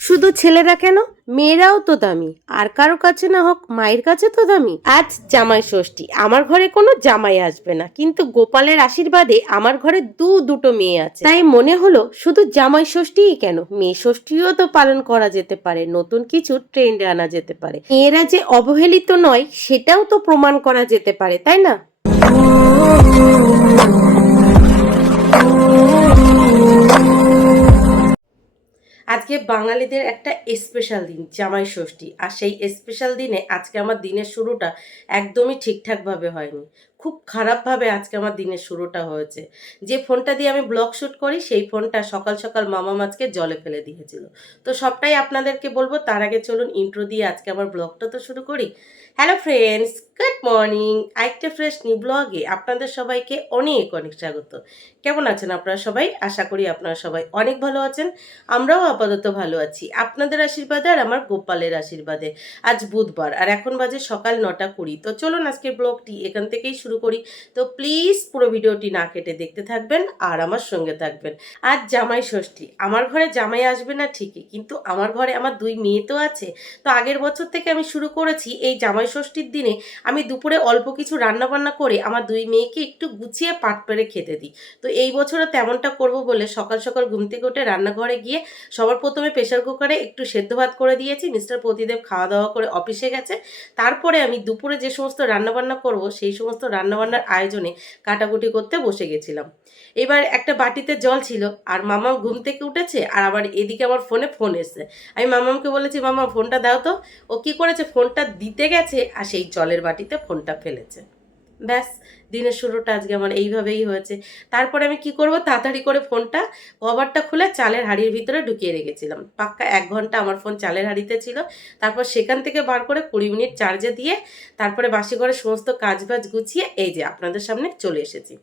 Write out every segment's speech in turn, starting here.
শুধু ছেলেরা কেন, মেয়েরাও তো দামি। আর কারো কাছে না হোক, মায়ের কাছে তো দামি। আজ জামাই ষষ্ঠী, আমার ঘরে কোনো জামাই আসবে না, কিন্তু গোপালের আশীর্বাদে আমার ঘরে দুটো মেয়ে আছে। তাই মনে হলো শুধু জামাই ষষ্ঠীই কেন, মেয়ে ষষ্ঠীও তো পালন করা যেতে পারে, নতুন কিছু ট্রেন্ডে আনা যেতে পারে। মেয়েরা যে অবহেলিত নয় সেটাও তো প্রমাণ করা যেতে পারে, তাই না? আজকে বাঙালিদের একটা স্পেশাল দিন, জামাই ষষ্ঠী। আর সেই স্পেশাল দিনে আজকে আমার দিনের শুরুটা একদমই ঠিকঠাকভাবে হয়নি। খুব খারাপভাবে আজকে আমার দিনের শুরুটা হয়েছে। যে ফোনটা দিয়ে আমি ব্লগ শ্যুট করি সেই ফোনটা সকাল সকাল মামা মাছকে জলে ফেলে দিয়েছিল। তো সবটাই আপনাদেরকে বলবো, তার আগে চলুন ইন্ট্রো দিয়ে আজকে আমার ব্লগটা তো শুরু করি। Hello friends, good morning. আরেকটা ফ্রেশ নিউ ব্লগে আপনাদের সবাইকে অনেক অনেক স্বাগত। কেমন আছেন আপনারা সবাই? আশা করি আপনারা সবাই অনেক ভালো আছেন। আমরাও আপাতত ভালো আছি আপনাদের আশীর্বাদে আর আমার গোপালের আশীর্বাদে। আজ বুধবার আর এখন বাজে সকাল 9:20। তো চলুন আজকের ব্লগটি এখান থেকেই শুরু করি। তো প্লিজ পুরো ভিডিওটি না কেটে দেখতে থাকবেন আর আমার সঙ্গে থাকবেন। আজ জামাই ষষ্ঠী। আমার ঘরে জামাই আসবে না ঠিকই, কিন্তু আমার ঘরে আমার দুই মেয়ে তো আছে। তো আগের বছর থেকে আমি শুরু করেছি এই জামাই ষষ্ঠীর দিনে আমি দুপুরে অল্প কিছু রান্না বান্না করে আমার দুই মেয়েকে একটু গুছিয়ে পাট পেরে খেতে দিই। তো এই বছরও তেমনটা করব বলে সকাল সকাল ঘুম থেকে উঠে রান্নাঘরে গিয়ে সবার প্রথমে প্রেশার কুকারে একটু সেদ্ধ ভাত করে দিয়েছি। মিস্টার প্রতিদেব খাওয়া দাওয়া করে অফিসে গেছে। তারপরে আমি দুপুরে যে সমস্ত রান্নাবান্না করব সেই সমস্ত রান্নাবান্নার আয়োজনে কাটাকুটি করতে বসে গেছিলাম। এবার একটা বাটিতে জল ছিল আর মামা ঘুম থেকে উঠেছে, আর আবার এদিকে আমার ফোন এসছে। আমি মামাকে বলেছি, মামা ফোনটা দাও তো। ও কি করেছে, ফোনটা দিতে গেছে আর সেই জলের বাটিতে ফোনটা ফেলেছে। ব্যাস, দিনের শুরুটা আজকে আমার এইভাবেই হয়েছে। তারপরে আমি কি করব, তাড়াতাড়ি করে ফোনটা কভারটা খুলে চালের হাঁড়ির ভিতরে ঢুকিয়ে রেখেছিলাম। পাক্কা 1 ঘন্টা আমার ফোন চালের হাঁড়িতে ছিল। তারপর সেখান থেকে বার করে 20 মিনিট চার্জে দিয়ে তারপরে বাসি ঘরে সমস্ত কাজ বাজ গুছিয়ে এই যে আপনাদের সামনে চলে এসেছি।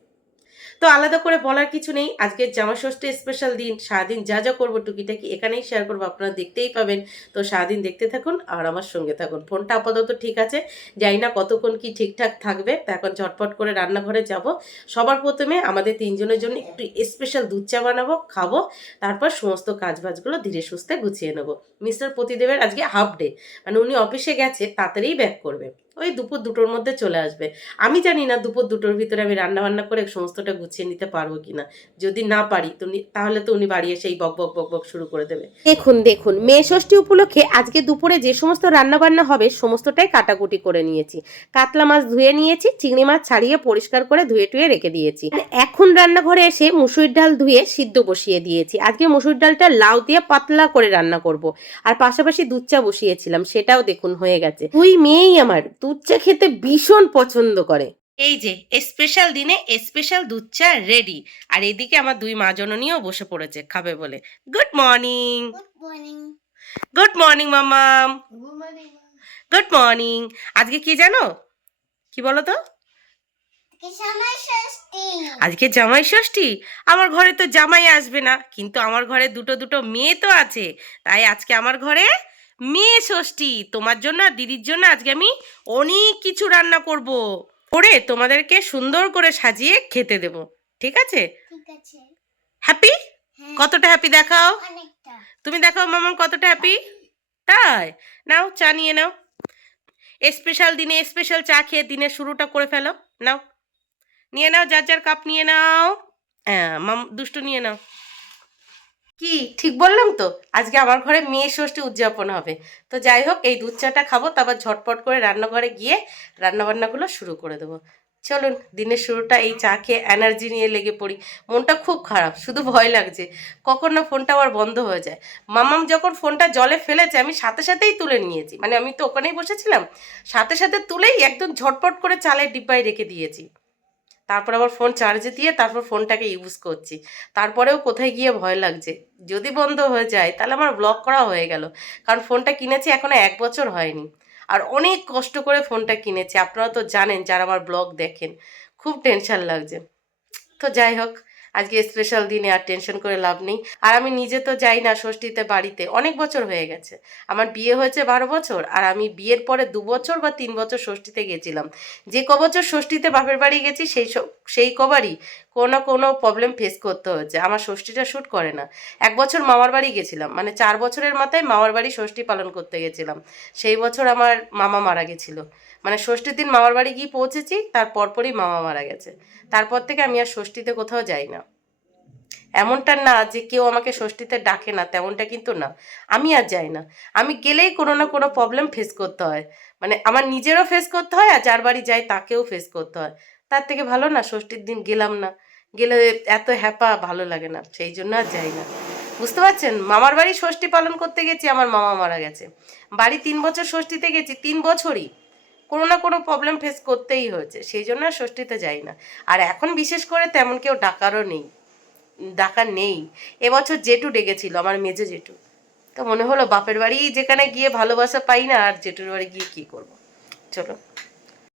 তো আলাদা করে বলার কিছু নেই, আজকে জামা ষষ্ঠী স্পেশাল দিন। সারাদিন যা যা করবো টুকিটাকি এখানেই শেয়ার করবো, আপনারা দেখতেই পাবেন। তো সারাদিন দেখতে থাকুন আর আমার সঙ্গে থাকুন। ফোনটা আপাতত ঠিক আছে, জানি না কতক্ষণ কি ঠিকঠাক থাকবে। তো এখন ঝটপট করে রান্নাঘরে যাব। সবার প্রথমে আমাদের তিনজনের জন্য একটু স্পেশাল দুধ চা বানাবো, খাবো। তারপর সমস্ত কাজবাজগুলো ধীরে সুস্থে গুছিয়ে নেবো। মিস্টার প্রতিদেবের আজকে হাফ ডে, মানে উনি অফিসে গেছে, তাড়াতাড়ি ব্যাক করবে। ওই দুপুর 2টোর মধ্যে চলে আসবে। আমি জানি না দুপুর 2টোর ভিতরে আমি রান্না বান্না করে সমস্তটা গুছিয়ে নিতে পারবো কিনা। যদি না পারি তাহলে তো উনি বাড়ি এসে এই বক বক বক বক শুরু করে দেবে। দেখুন দেখুন, মেয়ে ষষ্ঠী উপলক্ষে আজকে দুপুরে যে সমস্ত রান্না বান্না হবে সমস্তটাই কাটাকুটি করে নিয়েছি। কাতলা মাছ ধুয়ে নিয়েছি, চিংড়ি মাছ ছাড়িয়ে পরিষ্কার করে ধুয়ে টুয়ে রেখে দিয়েছি। আর এখন রান্নাঘরে এসে মুসুরির ডাল ধুয়ে সিদ্ধ বসিয়ে দিয়েছি। আজকে মুসুরির ডালটা লাউ দিয়ে পাতলা করে রান্না করব। আর পাশাপাশি দুধ চা বসিয়েছিলাম, সেটাও দেখুন হয়ে গেছে। দুই মেয়েই আমার দুধ চা খেতে ভীষণ পছন্দ করে। এই যে স্পেশাল দিনে স্পেশাল দুধ চা রেডি। আর এদিকে আমার দুই মা জননীও বসে পড়েছে খাবে বলে। Good morning. Good morning. Good morning মামাম। Good morning. Good morning. আজকে কি জানো, কি বলো তো? জামাই ষষ্ঠী। আজকে জামাই ষষ্ঠী। আমার ঘরে তো জামাই আসবে না, কিন্তু আমার ঘরে দুটো মেয়ে তো আছে। তাই আজকে আমার ঘরে মেয়ে ষষ্ঠী। তোমার জন্য আর দিদির জন্য আজকে আমি অনেক কিছু রান্না করব, করে তোমাদেরকে সুন্দর করে সাজিয়ে খেতে দেব। ঠিক আছে? ঠিক আছে। হ্যাপি? হ্যাঁ, কতটা হ্যাপি দেখাও। অনেকটা। তুমি দেখাও মামাম কতটা হ্যাপি। তাই নাও, চা নিয়ে নাও। স্পেশাল দিনে স্পেশাল চা খেয়ে দিনের শুরুটা করে ফেলো। নাও, নিয়ে নাও, যার যার কাপ নিয়ে নাও। হ্যাঁ মাম, দুষ্টু নিয়ে নাও। কি ঠিক বললাম তো? আজকে আমার ঘরে মেয়ে ষষ্ঠী উদযাপন হবে। তো যাই হোক, এই দুধ চাটা খাবো, তারপর ঝটপট করে রান্নাঘরে গিয়ে রান্নাবান্নাগুলো শুরু করে দেবো। চলুন, দিনের শুরুটা এই চা খেয়ে এনার্জি নিয়ে লেগে পড়ি। মনটা খুব খারাপ, শুধু ভয় লাগছে কখন না ফোনটা আবার বন্ধ হয়ে যায়। মামাম যখন ফোনটা জলে ফেলেছে আমি সাথে সাথেই তুলে নিয়েছি, মানে আমি তো ওখানেই বসেছিলাম, সাথে সাথে তুলেই একদম ঝটপট করে চালের ডিব্বায় রেখে দিয়েছি। তারপর আবার ফোন চার্জে দিয়ে তারপর ফোনটাকে ইউজ করছি। তারপরেও কোথায় গিয়ে ভয় লাগছে, যদি বন্ধ হয়ে যায় তাহলে আমার ব্লক করা হয়ে গেল। কারণ ফোনটা কিনেছি এখনো 1 বছর হয়নি, আর অনেক কষ্ট করে ফোনটা কিনেছি। আপনারা তো জানেন যারা আমার ব্লগ দেখেন, খুব টেনশন লাগছে। তো যাই হোক, আজকে স্পেশাল দিনে আর টেনশন করে লাভ নেই। আর আমি নিজে তো যাই না ষষ্ঠীতে বাড়িতে, অনেক বছর হয়ে গেছে। আমার বিয়ে হয়েছে 12 বছর, আর আমি বিয়ের পরে 2 বছর বা 3 বছর ষষ্ঠীতে গেছিলাম। যে কবছর ষষ্ঠীতে বাপের বাড়ি গেছি সেই কবারই কোনো না কোনো প্রবলেম ফেস করতে হয়েছে। আমার ষষ্ঠীটা শ্যুট করে না। 1 বছর মামার বাড়ি গেছিলাম, মানে 4 বছরের মাথায় মামার বাড়ি ষষ্ঠী পালন করতে গেছিলাম। সেই বছর আমার মামা মারা গেছিলো, মানে ষষ্ঠীর দিন মামার বাড়ি গিয়ে পৌঁছেছি, তার পরপরই মামা মারা গেছে। তারপর থেকে আমি আর ষষ্ঠীতে কোথাও যাই না। এমনটা না যে কেউ আমাকে ষষ্ঠীতে ডাকে না, তেমনটা কিন্তু না। আমি আর যাই না। আমি গেলেই কোনো না কোনো প্রবলেম ফেস করতে হয়, মানে আমার নিজেরও ফেস করতে হয়, আর যার বাড়ি যাই তাকেও ফেস করতে হয়। তার থেকে ভালো না ষষ্ঠীর দিন গেলাম না, গেলে এত হ্যাপা ভালো লাগে না, সেই জন্য আর যাই না। বুঝতে পারছেন, মামার বাড়ি ষষ্ঠী পালন করতে গেছি, আমার মামা মারা গেছে। বাড়ি 3 বছর ষষ্ঠীতে গেছি, 3 বছরই কোনো না কোনো প্রবলেম ফেস করতেই হয়েছে, সেই জন্য আর ষষ্ঠীতে যাই না। আর এখন বিশেষ করে তেমন কেউ ডাকারও নেই, ডাকা নেই। এবছর জেঠু ডেকেছিল, আমার মেজো জেঠু। তো মনে হলো বাপের বাড়ি যেখানে গিয়ে ভালোবাসা পাই না, আর জেঠুর বাড়ি গিয়ে কি করব। চলো,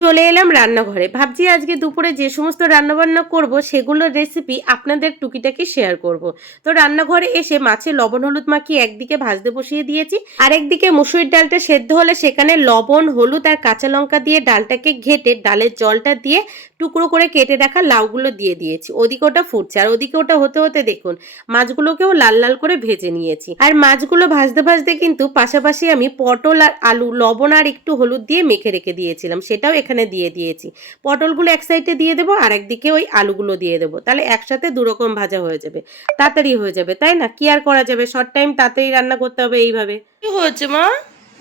চলে এলাম রান্নাঘরে। ভাবছি আজকে দুপুরে যে সমস্ত রান্নাবান্না করব সেগুলোর রেসিপি আপনাদের টুকিটাকি শেয়ার করব। তো রান্নাঘরে এসে মাছে লবণ হলুদ মাখিয়ে একদিকে ভাজতে বসিয়ে দিয়েছি, আর একদিকে মুসুরির ডালটা সেদ্ধ হলে সেখানে লবণ হলুদ আর কাঁচা লঙ্কা দিয়ে ডালটাকে ঘেটে ডালের জলটা দিয়ে টুকরো করে কেটে রাখা লাউগুলো দিয়ে দিয়েছি। ওদিকে ওটা ফুটছে, আর ওদিকে ওটা হতে হতে দেখুন মাছগুলোকেও লাল লাল করে ভেজে নিয়েছি। আর মাছগুলো ভাজতে ভাজতে কিন্তু পাশাপাশি আমি পটল আর আলু লবণ আর একটু হলুদ দিয়ে মেখে রেখে দিয়েছিলাম, সেটাও এখানে দিয়ে দিয়েছি। পটলগুলো এক সাইডে দিয়ে দেবো, আর একদিকে ওই আলুগুলো দিয়ে দেবো, তাহলে একসাথে দুরকম ভাজা হয়ে যাবে, তাড়াতাড়ি হয়ে যাবে, তাই না? কি আর করা যাবে, শর্ট টাইম তাড়াতাড়ি রান্না করতে হবে এইভাবে। কি হয়েছে মা?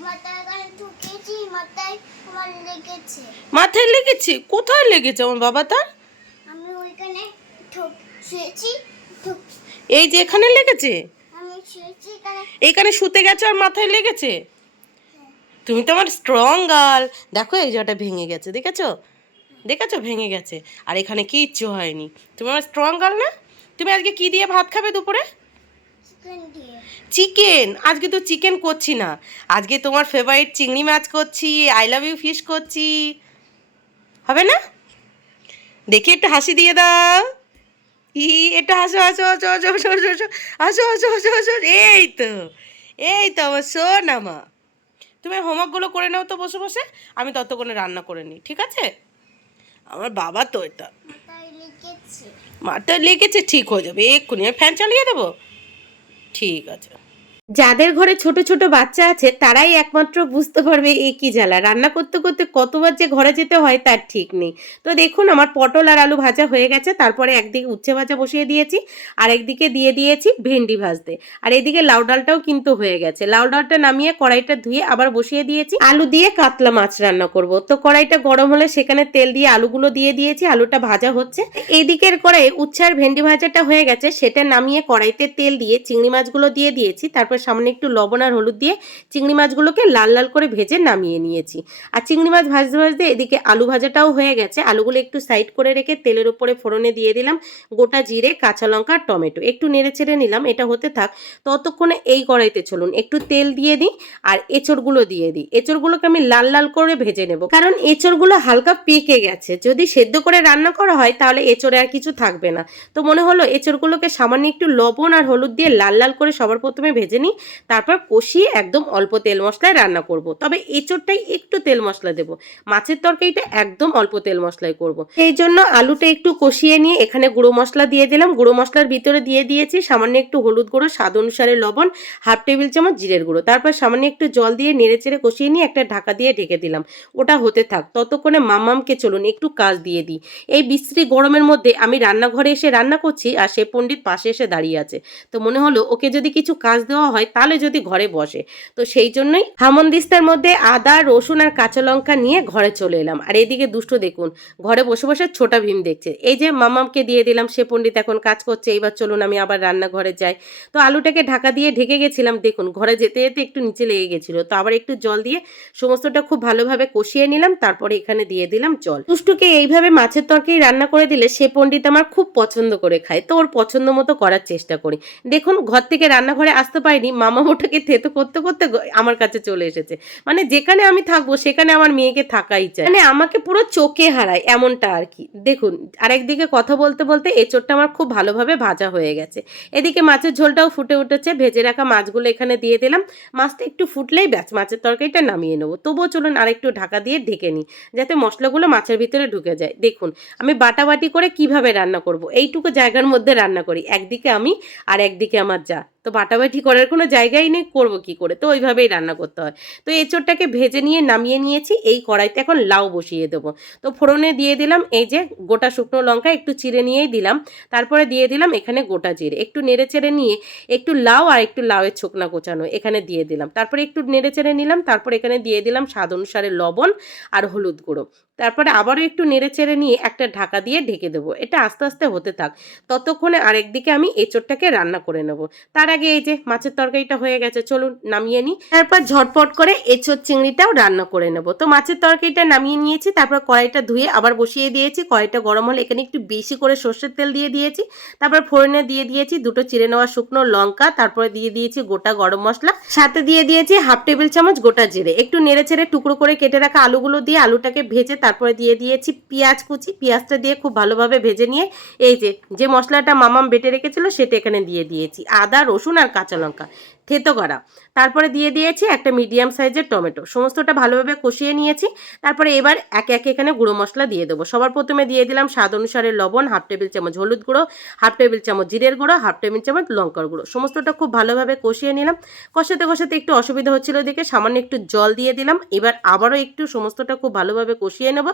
মাথায় কানে ঠুকেছি, মাথায় আমার লেগেছে। মাথায় লেগেছে? কোথায় লেগেছে আমার বাবা তার? আমি ওইখানে ঠুক শুয়েছি, ঠুক এই যে এখানে লেগেছে? আমি শুয়েছি কানে। এইখানে শুতে গেছে আর মাথায় লেগেছে? তুমি তো আমার স্ট্রং গার্ল। দেখো এই জায়গাটা ভেঙে গেছে, দেখেছো? দেখেছো ভেঙে গেছে, আর এখানে কিচ্ছু হয়নি। তুমি আমার স্ট্রং গার্ল না? তুমি আজকে কি দিয়ে ভাত খাবে দুপুরে? চিকেন দিয়ে। চিকেন? আজকে তো চিকেন করছি না, আজকে তোমার ফেভারিট চিংড়ি মাছ করছি, আই লাভ ইউ ফিশ করছি। হবে না? দেখি একটু হাসি দিয়ে দাও। এটা হাসো হাসো হাসো হাসো হাসো হাসো হাসো হাসো হাসো হাসো হাসো। এই তো, এই তো আমার সোনা মা। তুমি হোমওয়ার্কগুলো করে নাও তো বসে বসে, আমি ততক্ষণে রান্না করে নিই, ঠিক আছে? আমার বাবা তো এটা মাথায় লেগেছে। মাথায় লেগেছে, ঠিক হয়ে যাবে এক্ষুনি। আমি ফ্যান চালিয়ে দেবো, ঠিক আছে। যাদের ঘরে ছোট ছোট বাচ্চা আছে তারাই একমাত্র বুঝতে পারবে এ কি জ্বালা, রান্না করতে করতে কতবার যে ঘরে যেতে হয় তার ঠিক নেই। তো দেখুন আমার পটল আর আলু ভাজা হয়ে গেছে, তারপরে একদিকে উচ্ছে ভাজা বসিয়ে দিয়েছি, আর একদিকে দিয়ে দিয়েছি ভেন্ডি ভাজতে, আর এদিকে লাউ ডালটাও কিন্তু হয়ে গেছে। লাউ ডালটা নামিয়ে কড়াইটা ধুয়ে আবার বসিয়ে দিয়েছি, আলু দিয়ে কাতলা মাছ রান্না করব। তো কড়াইটা গরম হলে সেখানে তেল দিয়ে আলুগুলো দিয়ে দিয়েছি, আলুটা ভাজা হচ্ছে। এইদিকের কড়াইয়ে উচ্ছে আর ভেন্ডি ভাজাটা হয়ে গেছে, সেটা নামিয়ে কড়াইতে তেল দিয়ে চিংড়ি মাছগুলো দিয়ে দিয়েছি, তারপর সামনে একটু লবণ আর হলুদ দিয়ে চিংড়ি মাছগুলোকে লাল লাল করে ভেজে নামিয়ে নিয়েছি। আর চিংড়ি মাছ ভাজতে ভাজতে এদিকে আলু ভাজাটাও হয়ে গেছে, আলুগুলো একটু সাইড করে রেখে তেলের উপরে ফোড়নে দিয়ে দিলাম গোটা জিরে, কাঁচা লঙ্কা আর টমেটো, একটু নেড়ে ছেড়ে নিলাম। এটা হতে থাক, ততক্ষণে এই কড়াইতে চলুন একটু তেল দিয়ে দিই আর এঁচড়গুলো দিয়ে দিই। এঁচড়গুলোকে আমি লাল লাল করে ভেজে নেব, কারণ এঁচড়গুলো হালকা পেকে গেছে। যদি সেদ্ধ করে রান্না করা হয় তাহলে এঁচড়ে আর কিছু থাকবে না। তো মনে হলো এঁচড়গুলোকে সামান্য একটু লবণ আর হলুদ দিয়ে লাল লাল করে সবার প্রথমে ভেজে নিই, তারপর কষিয়ে একদম অল্প তেল মশলায় রান্না করব। তবে এঁচড়টাই একটু তেল মশলা দেবো, মাছের তরকারিটা একদম অল্প তেল মশলায় করব। সেই জন্য আলুটা একটু কষিয়ে নিয়ে এখানে গুঁড়ো মশলা দিয়ে দিলাম, গুঁড়ো মশলার ভিতরে দিয়ে দিয়েছি সামান্য একটু হলুদ গুঁড়ো, স্বাদ অনুসারে লবণ, হাফ টেবিল চামচ জিরের গুঁড়ো, তারপর সামান্য একটু জল দিয়ে নেড়ে চেড়ে কষিয়ে নিয়ে একটা ঢাকা দিয়ে ঢেকে দিলাম। ওটা হতে থাক, ততক্ষণে মাম্মামকে চলুন একটু কাজ দিয়ে দিই। এই বিশ্রী গরমের মধ্যে আমি রান্নাঘরে এসে রান্না করছি, আর সে পণ্ডিত পাশে এসে দাঁড়িয়ে আছে। তো মনে হলো ওকে যদি কিছু কাজ দেওয়া হয় তাহলে যদি ঘরে বসে, তো সেই জন্যই হামনদিস্তার মধ্যে আদা রসুন আর কাঁচা লঙ্কা নিয়ে ঘরে চলে এলাম। আর এইদিকে দুষ্ট দেখুন ঘরে বসে বসে ছোটা ভীম দেখছে। এই যে মামামকে দিয়ে দিলাম, সে পণ্ডিত এখন কাজ করছে। এইবার চলুন আমি আবার রান্নাঘরে যাই। তো আলুটাকে ঢাকা দিয়ে ঢেকে গেছিলাম, দেখুন ঘরে যেতে যেতে একটু নিচে লেগে গেছিলো, তো আবার একটু জল দিয়ে সমস্তটা খুব ভালোভাবে কষিয়ে নিলাম, তারপরে এখানে দিয়ে দিলাম জল। দুষ্টুকে এইভাবে মাছের তরকারি রান্না করে দিলে সে পণ্ডিত আমার খুব পছন্দ করে খায়, তো ওর পছন্দ মতো করার চেষ্টা করি। দেখুন ঘর থেকে রান্নাঘরে আসতে পারিনি, পারিনি, মামা ওটাকে থেতো করতে করতে আমার কাছে চলে এসেছে। মানে যেখানে আমি থাকবো সেখানে আমার মেয়েকে থাকাই চাই, মানে আমাকে পুরো চোখে হারায় এমনটা আর কি। দেখুন আরেকদিকে কথা বলতে বলতে এঁচোড়টা আমার খুব ভালোভাবে ভাজা হয়ে গেছে। এদিকে মাছের ঝোলটাও ফুটে উঠেছে, ভেজে রাখা মাছগুলো এখানে দিয়ে দিলাম। মাছটা একটু ফুটলেই ব্যাস মাছের তরকারিটা নামিয়ে নেবো। তবুও চলুন আরেকটু ঢাকা দিয়ে ঢেকে নিই, যাতে মশলাগুলো মাছের ভিতরে ঢুকে যায়। দেখুন আমি বাটাবাটি করে কিভাবে রান্না করব, এইটুকু জায়গার মধ্যে রান্না করি। একদিকে আমি আর একদিকে আমার যা, তো বাটাবাটি করার কোনো জায়গাই নেই, করব কি করে, তো ওইভাবেই রান্না করতে হয়। তো এঁচোড়টাকে ভেজে নিয়ে নামিয়ে নিয়েছি। এই কড়াইতে এখন লাউ বসিয়ে দেবো। তো ফোড়নে দিয়ে দিলাম এই যে গোটা শুকনো লঙ্কা একটু চিড়ে নিয়েই দিলাম, তারপরে দিয়ে দিলাম এখানে গোটা জিরে, একটু নেড়ে চেড়ে নিয়ে একটু লাউ আর একটু লাউয়ের ছোকনা কোচানো এখানে দিয়ে দিলাম, তারপরে একটু নেড়ে চেড়ে নিলাম, তারপরে এখানে দিয়ে দিলাম স্বাদ অনুসারে লবণ আর হলুদ গুঁড়ো। তারপরে আবারও একটু নেড়ে চেড়ে নিয়ে একটা ঢাকা দিয়ে ঢেকে দেবো। এটা আস্তে আস্তে হতে থাক, ততক্ষণে আরেকদিকে আমি এঁচোড়টাকে রান্না করে নেব। তার আগে এই যে মাছের তরকারিটা হয়ে গেছে, চলুন নামিয়ে নিই। তারপর ঝটপট করে এঁচোড় চিংড়িটাও রান্না করে নেব। তো মাছের তরকারিটা নামিয়ে নিয়েছি, তারপর কড়াইটা ধুয়ে আবার বসিয়ে দিয়েছি। কড়াইটা গরম হলে এখানে একটু বেশি করে সর্ষের তেল দিয়ে দিয়েছি, তারপর ফোড়নে দিয়ে দিয়েছি দুটো চিড়ে নেওয়া শুকনো লঙ্কা, তারপরে দিয়ে দিয়েছি গোটা গরম মশলা, সাথে দিয়ে দিয়েছি হাফ টেবিল চামচ গোটা জিরে। একটু নেড়ে চেড়ে টুকরো করে কেটে রাখা আলুগুলো দিয়ে আলুটাকে ভেজে তারপরে দিয়ে দিয়েছি পেঁয়াজ কুচি। পেঁয়াজটা দিয়ে খুব ভালোভাবে ভেজে নিয়ে এই যে মশলাটা মামাম বেটে রেখেছিল সেটা এখানে দিয়ে দিয়েছি, আদা রসুন আর কাঁচা লঙ্কা থেতো করা। তারপরে দিয়ে দিয়েছি একটা মিডিয়াম সাইজের টমেটো, সমস্তটা ভালোভাবে কষিয়ে নিয়েছি। তারপরে এবার একে একে এখানে গুঁড়ো মশলা দিয়ে দেবো। সবার প্রথমে দিয়ে দিলাম স্বাদ অনুসারে লবণ, হাফ টেবিল চামচ হলুদ গুঁড়ো, হাফ টেবিল চামচ জিরের গুঁড়ো, হাফ টেবিল চামচ লঙ্কার গুঁড়ো, সমস্তটা খুব ভালোভাবে কষিয়ে নিলাম। কষাতে কষাতে একটু অসুবিধা হচ্ছিল দেখে সামান্য একটু জল দিয়ে দিলাম। এবার আবারও একটু সমস্তটা খুব ভালোভাবে কষিয়ে নেব।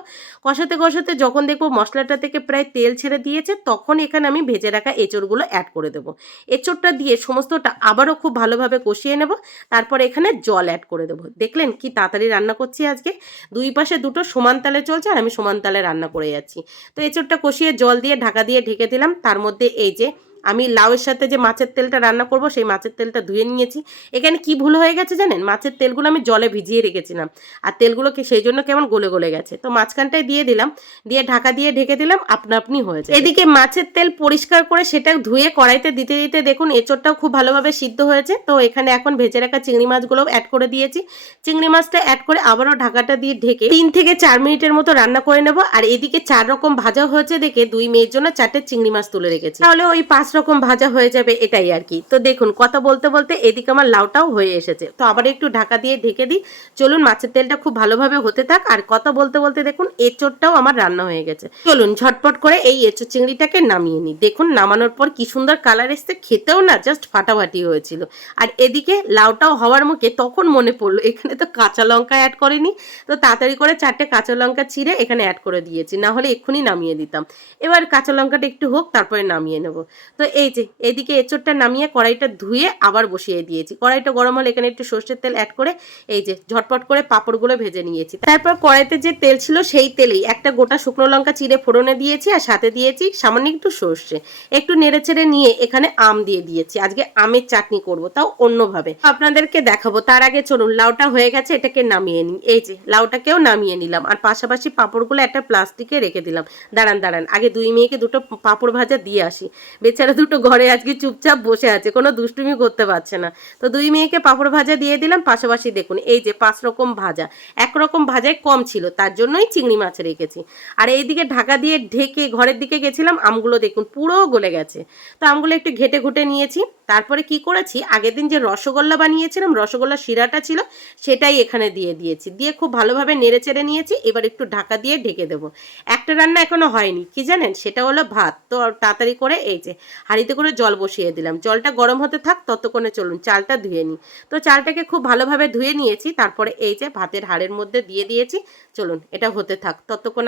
কষাতে কষাতে যখন দেখবো মশলাটা থেকে প্রায় তেল ছেড়ে দিয়েছে, তখন এখানে আমি ভেজে রাখা এঁচোড়গুলো অ্যাড করে দেবো। এঁচোড়টা দিয়ে সমস্তটা আবারও খুব ভালোভাবে কষিয়ে নেব। তারপর এখানে জল অ্যাড করে দেবো। দেখলেন কি তাড়াতাড়ি রান্না করছি আজকে, দুই পাশে দুটো সমান তালে চলছে আর আমি সমান তালে রান্না করে যাচ্ছি। তো এঁচোড়টা কষিয়ে জল দিয়ে ঢাকা দিয়ে ঢেকে দিলাম। তার মধ্যে এই যে আমি লাউয়ের সাথে যে মাছের তেলটা রান্না করব সেই মাছের তেলটা ধুয়ে নিয়েছি। এখানে কি ভুল হয়ে গেছে জানেন, মাছের তেলগুলো আমি জলে ভিজিয়ে রেখেছিলাম আর তেলগুলোকে সেই জন্য কেমন গলে গলে গেছে। তো মাঝখানটায় দিয়ে দিলাম, দিয়ে ঢাকা দিয়ে ঢেকে দিলাম, আপনা আপনি হয়ে যায়। এদিকে মাছের তেল পরিষ্কার করে সেটা ধুয়ে কড়াইতে দিতে দিতে দেখুন এঁচোড়টাও খুব ভালোভাবে সিদ্ধ হয়েছে। তো এখানে এখন ভেজে রাখা চিংড়ি মাছগুলোও অ্যাড করে দিয়েছি। চিংড়ি মাছটা অ্যাড করে আবারও ঢাকাটা দিয়ে ঢেকে 3 থেকে 4 মিনিটের মতো রান্না করে নেব। আর এদিকে 4 রকম ভাজা হয়েছে দেখে 2 মেয়ের জন্য 4টে চিংড়ি মাছ তুলে রেখেছি, তাহলে ওই 5 রকম ভাজা হয়ে যাবে, এটাই আর কি। তো দেখুন কথা বলতে বলতে এদিকে আমার লাউটাও হয়ে এসেছে। তো আবার একটু ঢাকা দিয়ে ঢেকে দিই। চলুন মাছের তেলটা খুব ভালোভাবে হতে থাক। আর কথা বলতে বলতে দেখুন এঁচোড়টাও আমার রান্না হয়ে গেছে। চলুন ঝটপট করে এই এঁচোড় চিংড়িটাকে নামিয়ে নিই। দেখুন নামানোর পর কি সুন্দর কালার এসছে, খেতেও না জাস্ট ফাটাফাটি হয়েছিল। আর এদিকে লাউটাও হওয়ার মুখে তখন মনে পড়লো এখানে তো কাঁচা লঙ্কা অ্যাড করিনি। তো তাড়াতাড়ি করে 4টে কাঁচা লঙ্কা চিড়ে এখানে অ্যাড করে দিয়েছি, না হলে এক্ষুনি নামিয়ে দিতাম। এবার কাঁচা লঙ্কাটা একটু হোক, তারপরে নামিয়ে নেব। তো এই যে এদিকে এঁচোড়টা নামিয়ে কড়াইটা ধুয়ে আবার বসিয়ে দিয়েছি। কড়াইটা গরম হলে এখানে একটু সর্ষের তেল অ্যাড করে এই যে ঝটপট করে পাঁপড়গুলো ভেজে নিয়েছি। তারপর কড়াইতে যে তেল ছিল সেই তেলেই একটা গোটা শুকনো লঙ্কা চিড়ে ফোড়নে দিয়েছি আর সাথে দিয়েছি সামান্য একটু সর্ষে। একটু নেড়ে চেড়ে নিয়ে এখানে আম দিয়ে দিয়েছি। আজকে আমের চাটনি করব, তাও অন্যভাবে আপনাদেরকে দেখাবো। তার আগে চলুন লাউটা হয়ে গেছে, এটাকে নামিয়ে নিই। এই যে লাউটাকেও নামিয়ে নিলাম আর পাশাপাশি পাঁপড়গুলো একটা প্লাস্টিকে রেখে দিলাম। দাঁড়ান আগে 2 মেয়েকে দুটো পাঁপড় ভাজা দিয়ে আসি। বেচারা দুটো ঘরে আজকে চুপচাপ বসে আছে, কোনো দুষ্টুমি করতে পারছে না। তো 2 মেয়েকে পাঁপড় ভাজা দিয়ে দিলাম। পাশাপাশি দেখুন এই যে 5 রকম ভাজা, একরকম ভাজায় কম ছিল তার জন্যই চিংড়ি মাছ রেখেছি। আর এইদিকে ঢাকা দিয়ে ঢেকে ঘরের দিকে গেছিলাম, আমগুলো দেখুন পুরো গলে গেছে। তো আমগুলো একটু ঘেটে ঘুটে নিয়েছি। তারপরে কি করেছি, আগের দিন যে রসগোল্লা বানিয়েছিলাম, রসগোল্লা শিরাটা ছিল সেটাই এখানে দিয়ে দিয়েছি, দিয়ে খুব ভালোভাবে নেড়ে চেড়ে নিয়েছি। এবার একটু ঢাকা দিয়ে ঢেকে দেবো। একটা রান্না এখনো হয়নি, কি জানেন, সেটা হলো ভাত। তো তাড়াতাড়ি করে এই যে হাঁড়িতে করে জল বসিয়ে দিলাম, জলটা গরম হতে থাক, ততক্ষণে চলুন চালটা ধুয়ে নিই। তো চালটাকে খুব ভালোভাবে ধুয়ে নিয়েছি, তারপরে এই যে ভাতের হাঁড়ের মধ্যে দিয়ে দিয়েছি। চলুন এটা হতে থাক, ততক্ষণ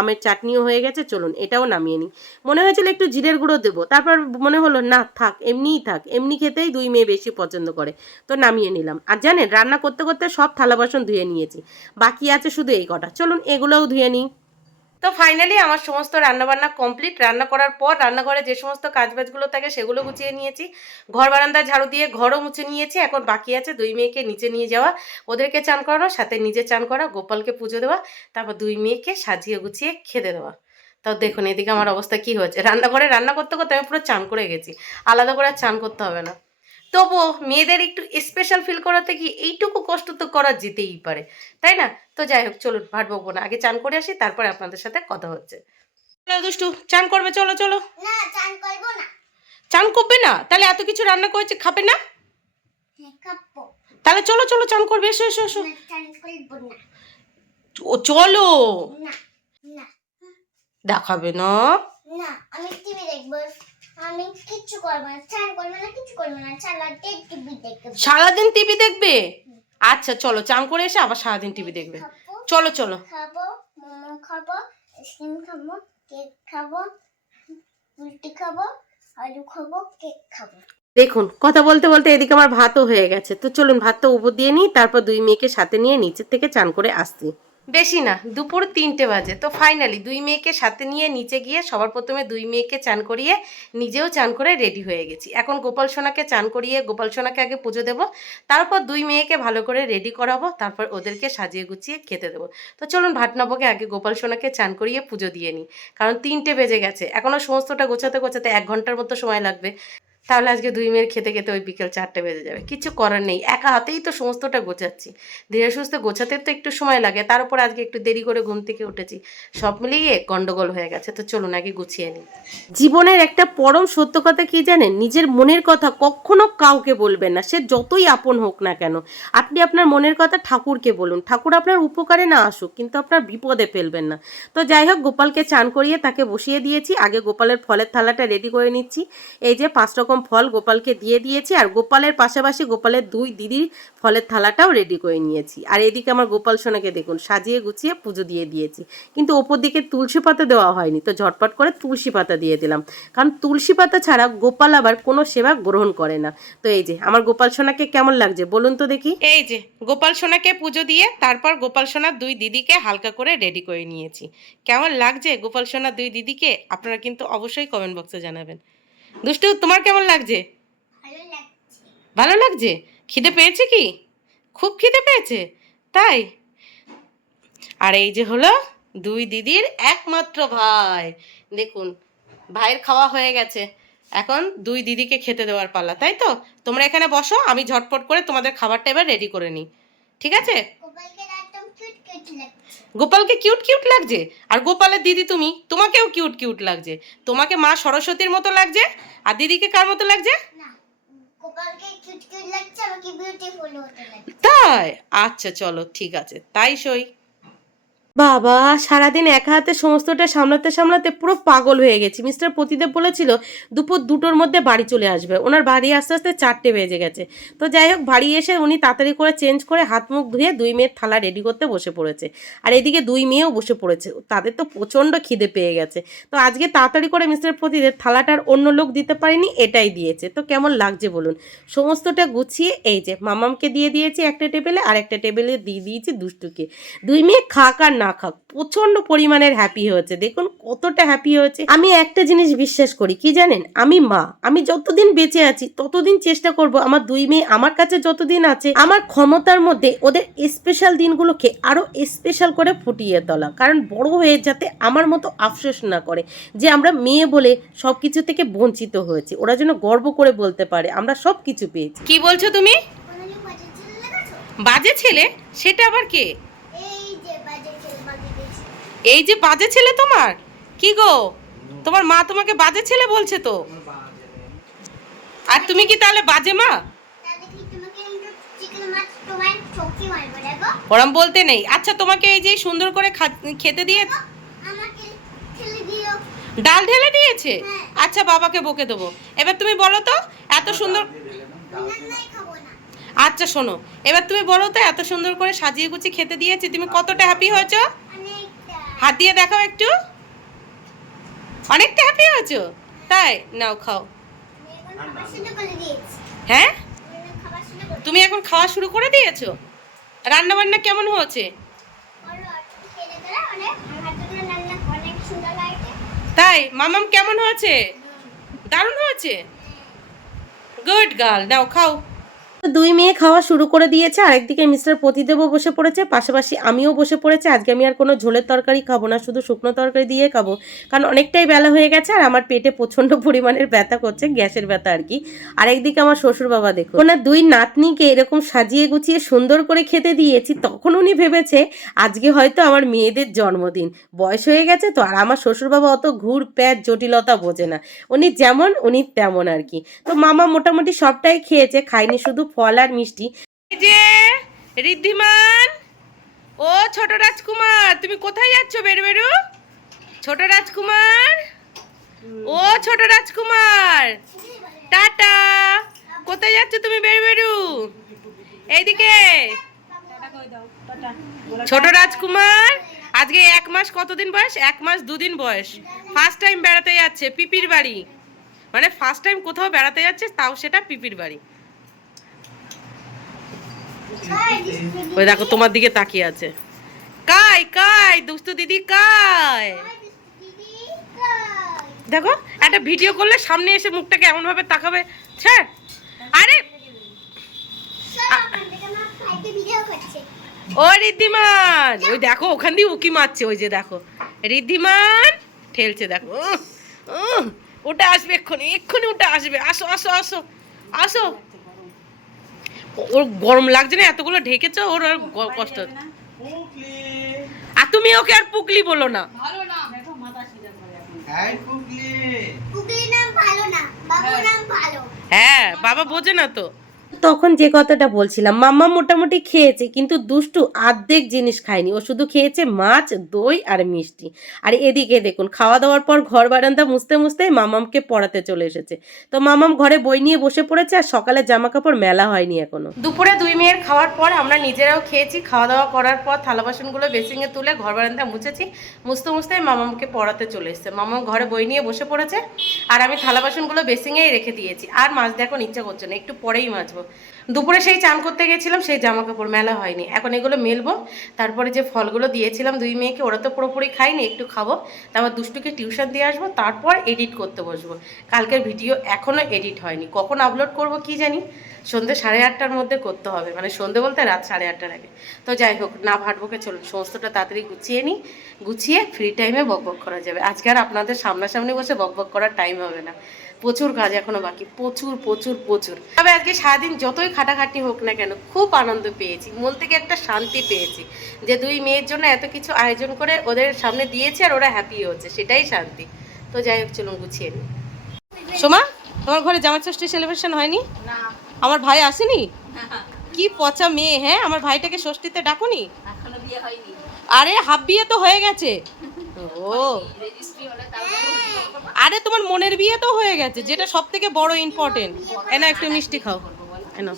আমের চাটনিও হয়ে গেছে। চলুন এটাও নামিয়ে নিই। মনে হয়েছিল একটু জিরের গুঁড়ো দেবো, তারপর মনে হলো না থাক, এমনিই থাক, এমনি খেতেই 2 মেয়ে বেশি পছন্দ করে। তো নামিয়ে নিলাম। আর জানেন রান্না করতে করতে সব থালা বাসন ধুয়ে নিয়েছি, বাকি আছে শুধু এই কটা। চলুন এগুলোও ধুয়ে নিই। তো ফাইনালি আমার সমস্ত রান্নাবান্না কমপ্লিট। রান্না করার পর রান্নাঘরে যে সমস্ত কাজবাজগুলো থাকে সেগুলো গুছিয়ে নিয়েছি, ঘর বারান্দা ঝাড়ু দিয়ে ঘরও মুছে নিয়েছি। এখন বাকি আছে 2 মেয়েকে নিচে নিয়ে যাওয়া, ওদেরকে চান করানো, সাথে নিজে চান করা, গোপালকে পুজো দেওয়া, তারপর 2 মেয়েকে সাজিয়ে গুছিয়ে খেতে দেওয়া। তো দেখুন এদিকে আমার অবস্থা কি হয়েছে, রান্নাঘরে রান্না করতে করতে আমি পুরো চান করে গেছি, আলাদা করে আর চান করতে হবে না। তবুও মেয়েদের একটু স্পেশাল ফিল করাতে কি এইটুকু কষ্ট তো করা যেতেই পারে, তাই না? তো যাই হোক, চলুন ভাট বকবো না, আগে চান করে আসি, তারপরে আপনাদের সাথে কথা হচ্ছে। চলো দুষ্টু, চান করবে, চলো চলো। না চান করবো না। চান করবে না? তাহলে এত কিছু রান্না করেছে, খাবে না? হ্যাঁ খাবো। তাহলে চলো চলো, চান করবে, এসো এসো এসো। না চান করবো না। ও চলো। না না দেখাবে না? না আমি টিভি দেখবো। আমি কিচ্ছু করবো না, চান করবো না, কিছু করবো না, সারাদিন টিভি দেখবো। সারাদিন টিভি দেখবে? আচ্ছা চলো, চান করে এসে আবার সারাদিন টিভি দেখবে। চলো চলো। খাবো, মোমো খাবো, আইসক্রিম খাবো, কেক খাবো, রুটি খাবো, আলু খাবো, কেক খাবো। দেখুন, কথা বলতে বলতে এদিকে আমার ভাতও হয়ে গেছে। তো চলুন ভাতটা উপর দিয়ে নিই, তারপর দুই মেয়েকে সাথে নিয়ে নিচের থেকে চান করে আসছি। বেশি না, দুপুর 3টে বাজে। তো ফাইনালি দুই মেয়েকে সাথে নিয়ে নিচে গিয়ে সবার প্রথমে দুই মেয়েকে চান করিয়ে নিজেও চান করে রেডি হয়ে গেছি। এখন গোপাল সোনাকে চান করিয়ে গোপাল সোনাকে আগে পুজো দেবো, তারপর দুই মেয়েকে ভালো করে রেডি করাবো, তারপর ওদেরকে সাজিয়ে গুছিয়ে খেতে দেবো। তো চলুন ভাটনাবকে আগে গোপাল সোনাকে চান করিয়ে পুজো দিয়ে নিই, কারণ 3টে বেজে গেছে। এখনও সমস্তটা গোছাতে গোছাতে 1 ঘন্টার মতো সময় লাগবে। তাহলে আজকে দুই মেয়ের খেতে খেতে ওই বিকেল 4টে বেজে যাবে। কিছু করার নেই, একা হাতেই তো সমস্তটা গোছাচ্ছি। ধীরে সুস্থে গোছাতে তো একটু সময় লাগে, তার উপর আজকে একটু দেরি করে ঘুম থেকে উঠেছি। সব মিলিয়ে গন্ডগোল হয়ে গেছে। তো চলুন আগে গুছিয়ে নিই। জীবনের একটা পরম সত্য কথা কি জানেন? নিজের মনের কথা কখনো কাউকে বলবেন না, সে যতই আপন হোক না কেন। আপনি আপনার মনের কথা ঠাকুরকে বলুন, ঠাকুর আপনার উপকারে না আসুক, কিন্তু আপনার বিপদে ফেলবেন না। তো যাই হোক, গোপালকে চান করিয়ে তাকে বসিয়ে দিয়েছি। আগে গোপালের ফলের থালাটা রেডি করে নিচ্ছি। এই যে 5 রকম ফল গোপালকে দিয়ে দিয়েছি, আর গোপালের পাশাপাশি গোপালের দুই দিদির ফলের থালাটাও রেডি করে নিয়েছি। আর এদিকে আমার গোপাল সোনাকে দেখুন সাজিয়ে গুছিয়ে পুজো দিয়ে দিয়েছি, কিন্তু ওপর দিকে তুলসী পাতা দেওয়া হয়নি, তো ঝটপট করে তুলসী পাতা দিয়ে দিলাম, কারণ তুলসী পাতা ছাড়া গোপাল আবার কোনো সেবা গ্রহণ করে না। তো এই যে আমার গোপাল সোনাকে কেমন লাগছে বলুন তো দেখি। এই যে গোপাল সোনাকে পুজো দিয়ে তারপর গোপাল সোনার দুই দিদিকে হালকা করে রেডি করে নিয়েছি। কেমন লাগছে গোপাল সোনার দুই দিদিকে আপনারা কিন্তু অবশ্যই কমেন্ট বক্সে জানাবেন। দুষ্টু, তোমার কেমন লাগছে? ভালো লাগছে। ভালো লাগছে? খিদে পেয়েছে কি? খুব খিদে পেয়েছে, তাই? আর এই যে হলো দুই দিদির একমাত্র ভাই। দেখুন, ভাইয়ের খাওয়া হয়ে গেছে, এখন দুই দিদিকে খেতে দেওয়ার পালা, তাই তো? তোমরা এখানে বসো, আমি ঝটপট করে তোমাদের খাবারটা এবার রেডি করে নিই, ঠিক আছে? গোপালকে একদম কিউট কিউট লাগছে। গোপালকে কিউট কিউট লাগছে, আর গোপালের দিদি তুমি, তোমাকেও কিউট কিউট লাগছে। তোমাকে মা সরস্বতীর মতো লাগছে, আর দিদিকে কার মতো লাগছে? না গোপালকে কিউট কিউট লাগছে, আমাকে বিউটিফুল হতে লাগছে। তাই? আচ্ছা চলো, ঠিক আছে, তাই সই। বাবা, সারাদিন একা হাতে সমস্তটা সামলাতে সামলাতে পুরো পাগল হয়ে গেছি। মিস্টার প্রতিদেব বলেছিল দুপুর 2টোর মধ্যে বাড়ি চলে আসবে, ওনার বাড়ি আস্তে আস্তে 4টে বেজে গেছে। তো যাই হোক, বাড়ি এসে উনি তাড়াতাড়ি করে চেঞ্জ করে হাত মুখ ধুয়ে দুই মেয়ের থালা রেডি করতে বসে পড়েছে। আর এদিকে দুই মেয়েও বসে পড়েছে, তাদের তো প্রচণ্ড খিদে পেয়ে গেছে। তো আজকে তাড়াতাড়ি করে মিস্টার প্রতিদেব থালাটার অন্য লোক দিতে পারেনি, এটাই দিয়েছে। তো কেমন লাগছে বলুন? সমস্তটা গুছিয়ে এই যে মামামকে দিয়ে দিয়েছি একটা টেবিলে, আর একটা টেবিলে দিয়ে দিয়েছি দুষ্টুকে। দুই মেয়ে খাক আর না খাক প্রচন্ড পরিমাণের হ্যাপি হয়েছে। দেখুন কতটা হ্যাপি হয়েছে। আমি একটা জিনিস বিশ্বাস করি, কি জানেন? আমি মা, আমি যতদিন বেঁচে আছি ততদিন চেষ্টা করব আমার দুই মেয়ে আমার কাছে যতদিন আছে আমার ক্ষমতার মধ্যে ওদের স্পেশাল দিনগুলোকে আরো স্পেশাল করে ফুটিয়ে তোলা, কারণ বড় হয়ে যাতে আমার মতো আফসোস না করে যে আমরা মেয়ে বলে সব কিছু থেকে বঞ্চিত হয়েছি। ওরা যেন গর্ব করে বলতে পারে আমরা সব কিছু পেয়েছি। কি বলছো তুমি? কোনদিন বাজে ছেলে লাগাছো? বাজে ছেলে? সেটা আবার কে? এই যে বাজে ছেলে বাজে দিয়েছে। এই যে বাজে ছেলে তোমার? কি গো, তোমার মা তোমাকে বাজে ছেলে বলছে তো? আর তুমি কি তাহলে বাজে মা? তাহলে কি তোমাকে চিকেন মাছ তোমায় চোখে মারবে দেখো? ওরম বলতে নেই। আচ্ছা, তোমাকে এই যে সুন্দর করে খেতে দিয়ে আমাকে ছেলে দিও। ডাল ঢেলে দিয়েছে? হ্যাঁ। আচ্ছা, বাবাকে বকে দেবো। এবার তুমি বলো তো, এত সুন্দর। নাই খাবো না। আচ্ছা শোনো, এবার তুমি বলো তো, এত সুন্দর করে সাজিয়ে গুছিয়ে খেতে দিয়েছি, তুমি কতটা হ্যাপি হয়েছো? অনেকটা। হাত দিয়ে দেখাও একটু। অনেকটা হ্যাপি হয়েছো? তাই? নাও খাও। আমি এখন খাবার শুরু করে দিয়েছি। হ্যাঁ, আমি এখন খাবার শুরু করে তুমি এখন খাওয়া শুরু করে দিয়েছো? রান্না বান্না কেমন হয়েছে? বলো তুমি খেলে গেলে মানে আমার হাতের রান্না অনেক সুন্দর লাগে। তাই? মামাম কেমন হয়েছে? দারুণ হয়েছে। গুড গার্ল, নাও খাও। তো দুই মেয়ে খাওয়া শুরু করে দিয়েছে, আর একদিকে মিস্টার প্রতিদেবও বসে পড়েছে, পাশাপাশি আমিও বসে পড়েছি। আজকে আমি আর কোনো ঝোলের তরকারি খাবো না, শুধু শুকনো তরকারি দিয়ে খাবো, কারণ অনেকটাই বেলা হয়ে গেছে আর আমার পেটে প্রচণ্ড পরিমাণের ব্যথা করছে, গ্যাসের ব্যথা আর কি। আর একদিকে আমার শ্বশুর বাবা, দেখো ওনার দুই নাতনিকে এরকম সাজিয়ে গুছিয়ে সুন্দর করে খেতে দিয়েছি, তখন উনি ভেবেছে আজকে হয়তো আমার মেয়েদের জন্মদিন, বয়স হয়ে গেছে তো। আর আমার শ্বশুর বাবা অত ঘুর প্যাচ জটিলতা বোঝে না, উনি যেমন উনি তেমন আর কি। তো মামা মোটামুটি সবটাই খেয়েছে, খায়নি শুধু ফল আর মিষ্টি। এই যে ঋদ্ধিমান, ও ছোট রাজকুমার, তুমি কোথায় যাচ্ছ বেরু বেরু? ছোট রাজকুমার, ও ছোট রাজকুমার, টাটা। কোথায় যাচ্ছ তুমি বেরু বেরু? এইদিকে ছোট রাজকুমার, আজকে 1 মাস কতদিন বয়স? 1 মাস 2 দিন বয়স। ফার্স্ট টাইম বেড়াতে যাচ্ছে পিপির বাড়ি, মানে ফার্স্ট টাইম কোথাও বেড়াতে যাচ্ছে, তাও সেটা পিপির বাড়ি। ওই দেখো তোমার দিকে তাকিয়ে আছে, কাই কাই দুষ্টু দিদি কাই। দেখো একটা ভিডিও করলে সামনে এসে মুখটাকে এমন ভাবে তাকাবে, ছাড়। আরে ও ঋদ্ধিমান, ওই দেখো ওখান দিয়ে উকি মারছে, ওই যে দেখো ঋদ্ধিমান ঠেলছে, দেখো ওটা আসবে এক্ষুনি, এক্ষুনি ওটা আসবে, আসো আসো আসো আসো। ওর গরম লাগছে না, এতগুলো ঢেকেছো, ওর আর কষ্ট হচ্ছে। আর তুমি ওকে আর পুকলি বলো না, হ্যাঁ বাবা বোঝে না তো। তখন যে কথাটা বলছিলাম, মাম্মা মোটামুটি খেয়েছে, কিন্তু দুষ্টু অর্ধেক জিনিস খায়নি, ও শুধু খেয়েছে মাছ, দই আর মিষ্টি। আর এদিকে দেখুন, খাওয়া দাওয়ার পর ঘর বারান্দা মুছতে মুছতে মামামকে পড়াতে চলে এসেছে। তো মামাম ঘরে বই নিয়ে বসে পড়েছে, আর সকালে জামা কাপড় মেলা হয়নি এখনো। দুপুরে দুই মেয়ের খাওয়ার পর আমরা নিজেরাও খেয়েছি। খাওয়া দাওয়া করার পর থালা বাসনগুলো বেসিংয়ে তুলে ঘর বারান্দা মুছেছি, মুছতে মুছতে মামামকে পড়াতে চলে এসেছে। মামাম ঘরে বই নিয়ে বসে পড়েছে, আর আমি থালা বাসনগুলো বেসিংয়েই রেখে দিয়েছি। আর মাজতে এখন ইচ্ছা করছে না, একটু পরেই মাজবো। দুপুরে সেই চান করতে গেছিলাম, সেই জামা কাপড় মেলা হয়নি, এখন এগুলো মেলবো। তারপরে যে ফলগুলো দিয়েছিলাম দুই মেয়েকে, ওরা তো পুরোপুরি খাইনি, একটু খাবো, তারপর দুষ্টুকে টিউশন দিয়ে আসবো, তারপর এডিট করতে বসবো। কালকের ভিডিও এখনও এডিট হয়নি, কখন আপলোড করব কি জানি, সন্ধ্যে 8:30টার মধ্যে করতে হবে, মানে সন্ধ্যে বলতে রাত 8:30টার আগে। তো যাই হোক, না ভাটবকে চলুন সমস্তটা তাড়াতাড়ি গুছিয়ে নিই, গুছিয়ে ফ্রি টাইমে বকবক করা যাবে। আজকে আর আপনাদের সামনাসামনি বসে বকবক করার টাইম হবে না, প্রচুর কাজ এখনো বাকি, প্রচুর প্রচুর প্রচুর। তবে আজকে সারাদিন যতই খাটাখাটি হোক না কেন, খুব আনন্দ পেয়েছি, মন থেকে একটা শান্তি পেয়েছি, যে দুই মেয়ের জন্য এত কিছু আয়োজন করে ওদের সামনে দিয়েছে আর ওরা হ্যাপি হচ্ছে, সেটাই শান্তি। তো যাই হোক চলুন গুছিয়ে নিই। সোমা, তোমার ঘরে জামাই ষষ্ঠী সেলিব্রেশন হয়নি? না, আমার ভাই আসেনি? কি পচা মেয়ে, হ্যাঁ আমার ভাইটাকে ষষ্ঠীতে ডাকুনি? এখনো বিয়ে হয়নি। আরে হাফ বিয়ে তো হয়ে গেছে। ও রেজিস্ট্রি হলে তারপরে আরে তোমার মনের বিয়ে তো হয়ে গেছে, যেটা সব থেকে বড় ইম্পর্টেন্ট। এনা একটু মিষ্টি খাও, এনা।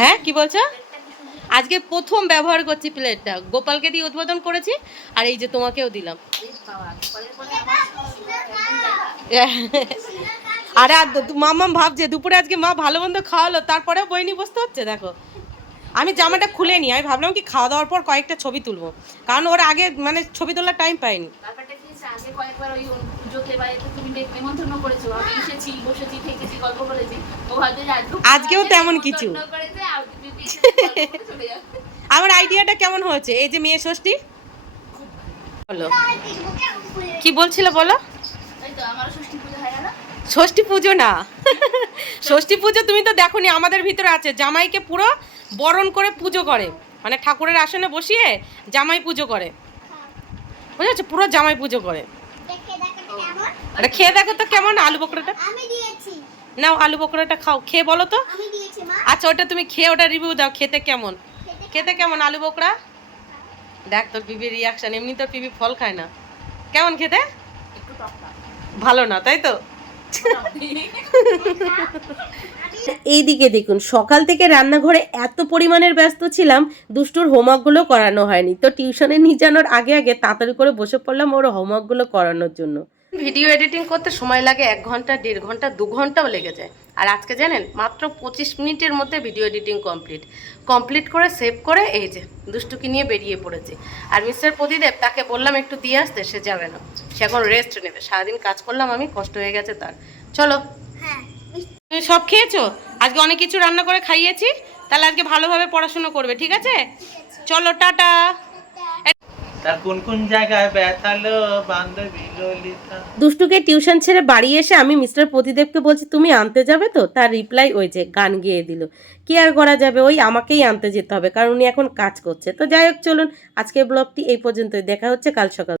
হ্যাঁ কি বলছো? আজকে প্রথম ব্যবহার করছি প্লেটটা, গোপালকে দিয়ে উদ্বোধন করেছি, আর এই যে তোমাকেও দিলাম। আরে মাম্মাম ভাবছে দুপুরে আজকে মা ভালো মন্দ খাওয়ালো, তারপরেও বই নিয়ে বসতে হচ্ছে। দেখো আমি জামাটা খুলে নি, আমি ভাবলাম কি খাওয়া দাওয়ার পর কয়েকটা ছবি তুলবো, কারণ ওর আগে মানে ছবি তোলার টাইম পাইনি। ব্যাপারটা কি হচ্ছে, আগে কয়েকবার ওই পুজোতে বাড়িতে তুমি নেমন্তন্ন করেছো, আমি এসেছি, বসেছি, থেকেছি, গল্প করেছি। ও হয়তো আজকেও তেমন কিছু। করেছে আর তুমি চলে যাও। আমার আইডিয়াটা কেমন হয়েছে, এই যে মেয়ে ষষ্ঠী? বলো কি বলছিলে, বলো। তাই তো আমারও ষষ্ঠী পুজো হয় না। ষষ্ঠী পুজো না, ষষ্ঠী পুজো তুমি তো দেখোনি, আমাদের ভিতরে আছে, জামাইকে পুরো বরণ করে পুজো করে, মানে ঠাকুরের আসনে বসিয়ে জামাই পুজো করে, বুঝেছো, পুরো জামাই পুজো করে। এটা খেয়ে দেখো তো কেমন আলু বকরাটা। নাও আলু বকরাটা খাও, খেয়ে বলো তো। আচ্ছা ওটা তুমি খেয়ে ওটা রিভিউ দাও, খেতে কেমন, খেতে কেমন আলু বকরা। দেখ তোর পিপির রিয়াকশন, এমনি তোর পিপি ফল খায় না, কেমন খেতে? একটু টকটা ভালো না তাই তো? এইদিকে দেখুন, সকাল থেকে রান্নাঘরে এত পরিমাণের ব্যস্ত ছিলাম, দুষ্টুর হোমওয়ার্কগুলো করানো হয়নি, তো টিউশনে নিয়ে যাওয়ার আগে আগে তাড়াতাড়ি করে বসে পড়লাম ওর হোমওয়ার্কগুলো করানোর জন্য। ভিডিও এডিটিং করতে সময় লাগে 1 ঘন্টা 1.5 ঘন্টা 2 ঘন্টাও লেগে যায়। আর আজকে জানেন মাত্র 25 মিনিটের মধ্যে ভিডিও এডিটিং কমপ্লিট করে সেভ করে এই যে দুষ্টুকে নিয়ে বেরিয়ে পড়েছি। আর মিস্টার প্রদীপ তাকে বললাম একটু দিয়ে আসতে, সে যাবে না, সে এখন রেস্ট নেবে। সারাদিন কাজ করলাম আমি, কষ্ট হয়ে গেছে তার। চলো, হ্যাঁ তুমি সব খেয়েছো? আজকে অনেক কিছু রান্না করে খাইয়েছি, তাহলে আজকে ভালোভাবে পড়াশুনো করবে, ঠিক আছে? চলো, টাটা। তা কোন কোন জায়গায় ব্যথালো বান্ধবী ললিতা? দুষ্টুকে টিউশন ছেড়ে বাড়ি এসে আমি মিস্টার প্রতিদেবকে বলছি তুমি আনতে যাবে তো, তার রিপ্লাই ওই যে গান গেয়ে দিল। কি আর করা যাবে, ওই আমাকেই আনতে যেতে হবে, কারণ উনি এখন কাজ করছে। তো যাই হোক, চলুন আজকের ব্লগটি এই পর্যন্তই, দেখা হচ্ছে কাল সকাল।